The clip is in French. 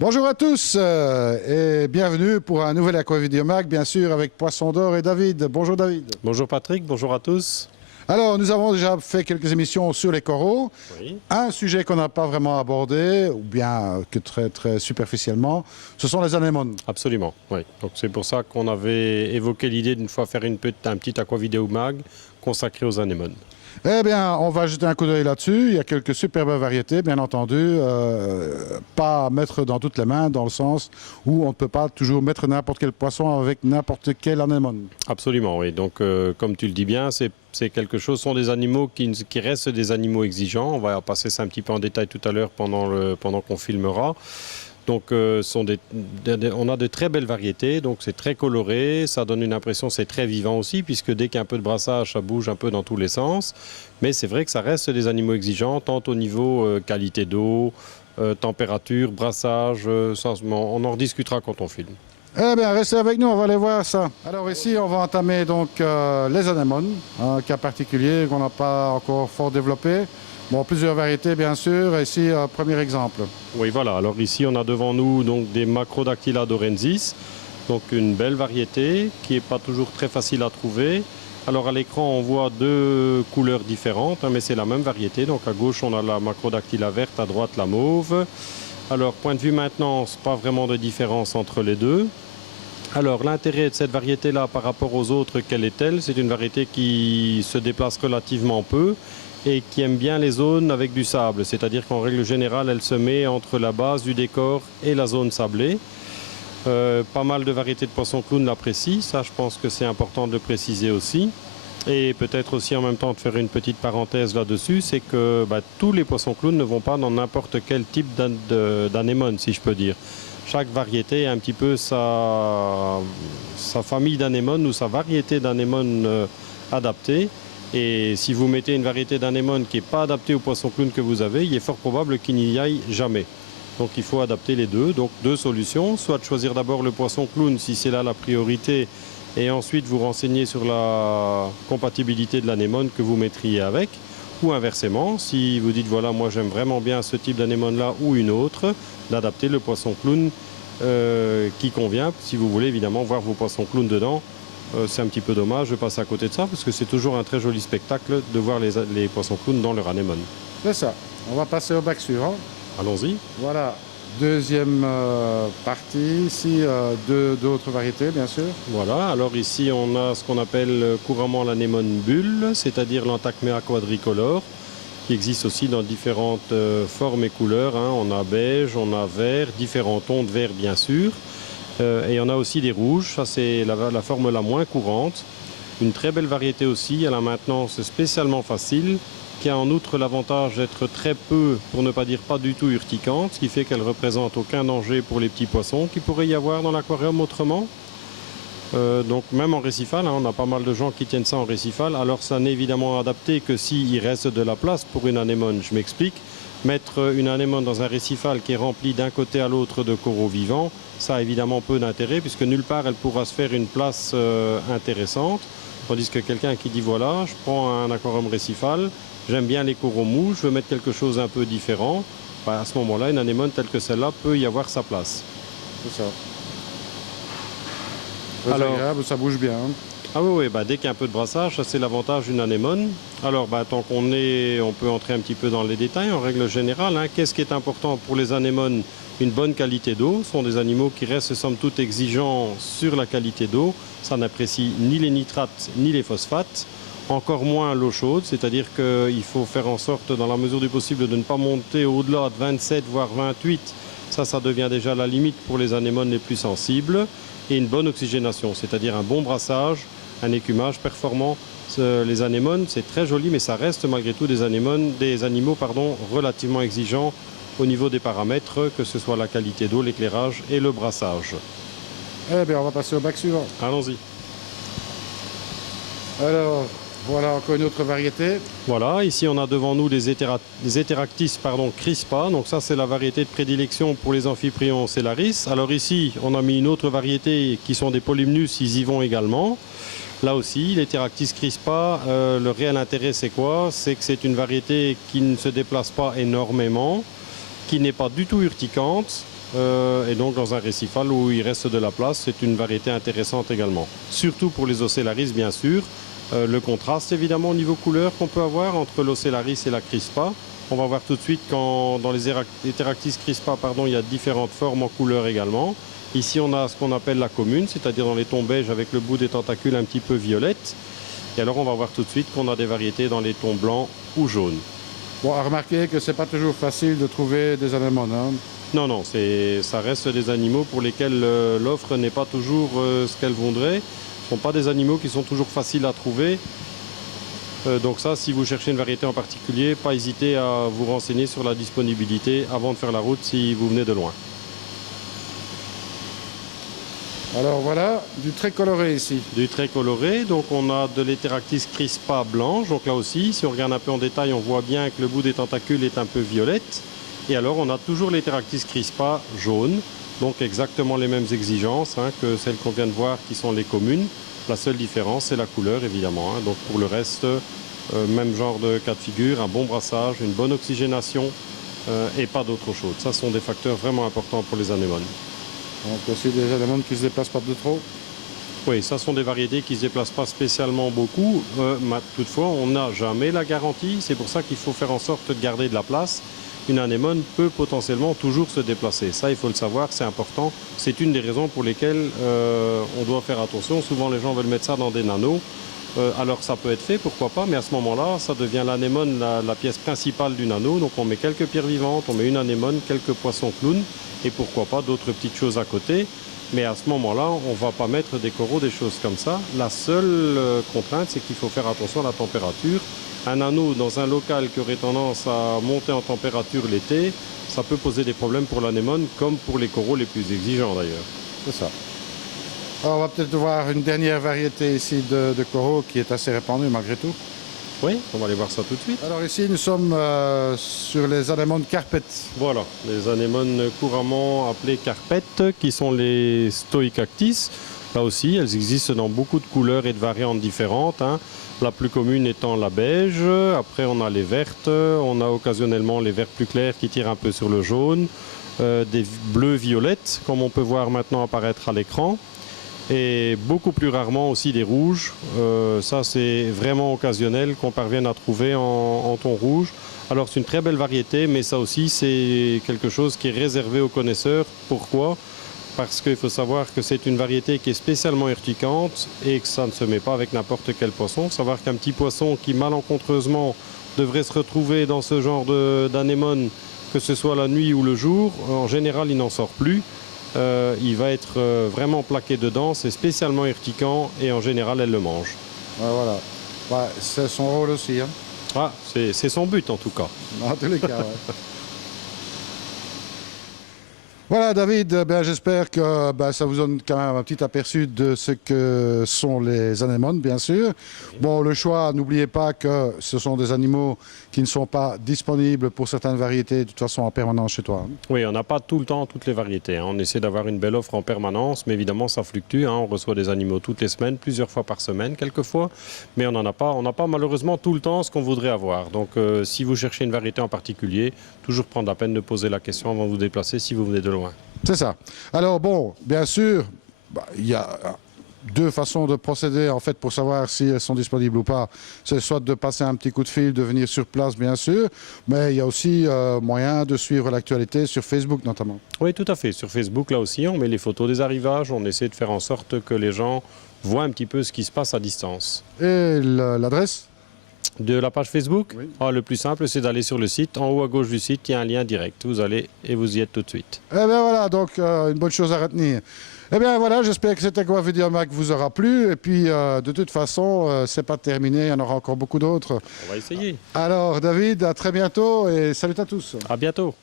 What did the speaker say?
Bonjour à tous et bienvenue pour un nouvel Aquavideomag, bien sûr, avec Poisson d'Or et David. Bonjour David. Bonjour Patrick, bonjour à tous. Alors, nous avons déjà fait quelques émissions sur les coraux. Oui. Un sujet qu'on n'a pas vraiment abordé, ou bien que très superficiellement, ce sont les anémones. Absolument, oui. Donc c'est pour ça qu'on avait évoqué l'idée d'une fois faire un petit Aquavideomag consacré aux anémones. Eh bien, on va jeter un coup d'œil là-dessus. Il y a quelques superbes variétés, bien entendu. Pas à mettre dans toutes les mains, dans le sens où on ne peut pas toujours mettre n'importe quel poisson avec n'importe quelle anémone. Absolument, oui. Donc, comme tu le dis bien, c'est quelque chose. Ce sont des animaux qui restent des animaux exigeants. On va passer ça un petit peu en détail tout à l'heure pendant qu'on filmera. Donc, on a de très belles variétés, donc c'est très coloré, ça donne une impression, c'est très vivant aussi, puisque dès qu'il y a un peu de brassage, ça bouge un peu dans tous les sens. Mais c'est vrai que ça reste des animaux exigeants, tant au niveau qualité d'eau, température, brassage, on en rediscutera quand on filme. Eh bien, restez avec nous, on va aller voir ça. Alors ici, on va entamer donc les anémones, un cas particulier qu'on n'a pas encore fort développé. Bon, plusieurs variétés, bien sûr. Ici, premier exemple. Oui, voilà. Alors ici, on a devant nous donc, des Macrodactyla dorensis, donc une belle variété qui n'est pas toujours très facile à trouver. Alors à l'écran, on voit deux couleurs différentes, mais c'est la même variété. Donc à gauche, on a la Macrodactyla verte, à droite, la mauve. Alors, point de vue maintenance, pas vraiment de différence entre les deux. Alors, l'intérêt de cette variété-là par rapport aux autres, quelle est-elle? C'est une variété qui se déplace relativement peu et qui aime bien les zones avec du sable. C'est-à-dire qu'en règle générale, elle se met entre la base du décor et la zone sablée. Pas mal de variétés de poissons clowns l'apprécient. Ça, je pense que c'est important de le préciser aussi. Et peut-être aussi en même temps de faire une petite parenthèse là-dessus, c'est que tous les poissons clowns ne vont pas dans n'importe quel type d'anémone, si je peux dire. Chaque variété a un petit peu sa famille d'anémones ou sa variété d'anémones adaptée. Et si vous mettez une variété d'anémone qui n'est pas adaptée au poisson clown que vous avez, il est fort probable qu'il n'y aille jamais. Donc il faut adapter les deux. Donc deux solutions, soit de choisir d'abord le poisson clown si c'est là la priorité, et ensuite vous renseigner sur la compatibilité de l'anémone que vous mettriez avec, ou inversement, si vous dites voilà, moi j'aime vraiment bien ce type d'anémone là ou une autre, d'adapter le poisson clown qui convient. Si vous voulez évidemment voir vos poissons clown dedans, c'est un petit peu dommage de passer à côté de ça, parce que c'est toujours un très joli spectacle de voir les poissons clowns dans leur anémone. C'est ça. On va passer au bac suivant. Allons-y. Voilà. Deuxième partie, ici, d'autres variétés, bien sûr. Voilà, alors ici on a ce qu'on appelle couramment l'anémone bulle, c'est-à-dire l'Antacmea quadricolore, qui existe aussi dans différentes formes et couleurs. On a beige, on a vert, différents tons de vert bien sûr. Et on a aussi des rouges, ça c'est la forme la moins courante. Une très belle variété aussi, à la maintenance spécialement facile, qui a en outre l'avantage d'être très peu, pour ne pas dire pas du tout urticante, ce qui fait qu'elle ne représente aucun danger pour les petits poissons qu'il pourrait y avoir dans l'aquarium autrement. Donc même en récifal, on a pas mal de gens qui tiennent ça en récifal. Alors ça n'est évidemment adapté que s'il reste de la place pour une anémone, je m'explique. Mettre une anémone dans un récifal qui est rempli d'un côté à l'autre de coraux vivants, ça a évidemment peu d'intérêt, puisque nulle part elle pourra se faire une place intéressante. Tandis que quelqu'un qui dit voilà, je prends un aquarium récifal, j'aime bien les coraux mous, je veux mettre quelque chose un peu différent, à ce moment-là, une anémone telle que celle-là peut y avoir sa place. C'est ça. Très agréable, ça bouge bien. Ah oui, dès qu'il y a un peu de brassage, ça c'est l'avantage d'une anémone. Alors tant qu'on on peut entrer un petit peu dans les détails. En règle générale, qu'est-ce qui est important pour les anémones? Une bonne qualité d'eau. Ce sont des animaux qui restent somme toute exigeants sur la qualité d'eau. Ça n'apprécie ni les nitrates ni les phosphates, encore moins l'eau chaude. C'est-à-dire qu'il faut faire en sorte, dans la mesure du possible, de ne pas monter au-delà de 27 voire 28. Ça devient déjà la limite pour les anémones les plus sensibles. Et une bonne oxygénation, c'est-à-dire un bon brassage, un écumage performant. Les anémones, c'est très joli, mais ça reste malgré tout des animaux relativement exigeants au niveau des paramètres, que ce soit la qualité d'eau, l'éclairage et le brassage. Eh bien, on va passer au bac suivant. Allons-y. Alors, voilà encore une autre variété. Voilà, ici on a devant nous des Heteractis crispa. Donc ça c'est la variété de prédilection pour les amphiprions cellaris. Alors ici on a mis une autre variété qui sont des Polymnus, ils y vont également. Là aussi, l'Heteractis crispa, le réel intérêt c'est quoi? C'est que c'est une variété qui ne se déplace pas énormément. qui n'est pas du tout urticante. Et donc dans un récifal où il reste de la place, c'est une variété intéressante également. Surtout pour les Ocellaris, bien sûr. Le contraste évidemment au niveau couleur qu'on peut avoir entre l'Ocellaris et la Crispa. On va voir tout de suite quand dans les Heteractis crispa, il y a différentes formes en couleur également. Ici on a ce qu'on appelle la commune, c'est-à-dire dans les tons beiges avec le bout des tentacules un petit peu violette. Et alors on va voir tout de suite qu'on a des variétés dans les tons blancs ou jaunes. Bon, à remarquer que c'est pas toujours facile de trouver des anémones. Hein. Non, non, ça reste des animaux pour lesquels l'offre n'est pas toujours ce qu'elle voudrait. Ce ne sont pas des animaux qui sont toujours faciles à trouver. Donc ça, si vous cherchez une variété en particulier, pas hésiter à vous renseigner sur la disponibilité avant de faire la route si vous venez de loin. Alors voilà, du très coloré ici. Du très coloré, donc on a de l'Heteractis crispa blanche. Donc là aussi, si on regarde un peu en détail, on voit bien que le bout des tentacules est un peu violette. Et alors on a toujours l'Heteractis crispa jaune, donc exactement les mêmes exigences que celles qu'on vient de voir qui sont les communes. La seule différence c'est la couleur évidemment. Donc pour le reste, même genre de cas de figure, un bon brassage, une bonne oxygénation et pas d'autre chose. Ça sont des facteurs vraiment importants pour les anémones. Donc aussi des anémones qui ne se déplacent pas de trop. Oui, ça sont des variétés qui ne se déplacent pas spécialement beaucoup. Toutefois, on n'a jamais la garantie. C'est pour ça qu'il faut faire en sorte de garder de la place. Une anémone peut potentiellement toujours se déplacer. Ça, il faut le savoir, c'est important. C'est une des raisons pour lesquelles on doit faire attention. Souvent, les gens veulent mettre ça dans des nanos. Alors, ça peut être fait, pourquoi pas, mais à ce moment-là, ça devient l'anémone, la pièce principale du nano. Donc, on met quelques pierres vivantes, on met une anémone, quelques poissons clowns et pourquoi pas d'autres petites choses à côté. Mais à ce moment-là, on ne va pas mettre des coraux, des choses comme ça. La seule contrainte, c'est qu'il faut faire attention à la température. Un anneau dans un local qui aurait tendance à monter en température l'été, ça peut poser des problèmes pour l'anémone, comme pour les coraux les plus exigeants d'ailleurs. C'est ça. Alors on va peut-être voir une dernière variété ici de coraux qui est assez répandue malgré tout. Oui, on va aller voir ça tout de suite. Alors ici, nous sommes sur les anémones carpettes. Voilà, les anémones couramment appelées carpettes, qui sont les Stoicactis. Là aussi, elles existent dans beaucoup de couleurs et de variantes différentes. La plus commune étant la beige. Après, on a les vertes. On a occasionnellement les verts plus clairs qui tirent un peu sur le jaune. Des bleus violettes, comme on peut voir maintenant apparaître à l'écran. Et beaucoup plus rarement aussi des rouges. Ça, c'est vraiment occasionnel qu'on parvienne à trouver en ton rouge. Alors, c'est une très belle variété, mais ça aussi, c'est quelque chose qui est réservé aux connaisseurs. Pourquoi ? Parce qu'il faut savoir que c'est une variété qui est spécialement urticante et que ça ne se met pas avec n'importe quel poisson. Il faut savoir qu'un petit poisson qui, malencontreusement, devrait se retrouver dans ce genre d'anémone, que ce soit la nuit ou le jour, en général, il n'en sort plus. Il va être vraiment plaqué dedans, c'est spécialement urticant et en général elle le mange. Ouais, voilà, ouais, c'est son rôle aussi. Hein. Ah, c'est son but en tout cas. En tous les cas, ouais. Voilà David, j'espère que ça vous donne quand même un petit aperçu de ce que sont les anémones, bien sûr. Bon, le choix, n'oubliez pas que ce sont des animaux qui ne sont pas disponibles pour certaines variétés, de toute façon en permanence chez toi. Oui, on n'a pas tout le temps toutes les variétés. On essaie d'avoir une belle offre en permanence, mais évidemment ça fluctue. On reçoit des animaux toutes les semaines, plusieurs fois par semaine, quelquefois. Mais on n'a pas malheureusement tout le temps ce qu'on voudrait avoir. Donc si vous cherchez une variété en particulier, toujours prendre la peine de poser la question avant de vous déplacer si vous venez de loin. C'est ça. Alors bon, bien sûr, il y a deux façons de procéder en fait pour savoir si elles sont disponibles ou pas. C'est soit de passer un petit coup de fil, de venir sur place bien sûr, mais il y a aussi moyen de suivre l'actualité sur Facebook notamment. Oui, tout à fait. Sur Facebook, là aussi, on met les photos des arrivages, on essaie de faire en sorte que les gens voient un petit peu ce qui se passe à distance. Et l'adresse ? De la page Facebook, oui. Le plus simple, c'est d'aller sur le site. En haut à gauche du site, il y a un lien direct. Vous allez et vous y êtes tout de suite. Eh bien voilà, donc une bonne chose à retenir. Eh bien voilà, j'espère que cette Aquavideo-Mac vous aura plu. Et puis de toute façon, c'est pas terminé, il y en aura encore beaucoup d'autres. On va essayer. Alors David, à très bientôt et salut à tous. À bientôt.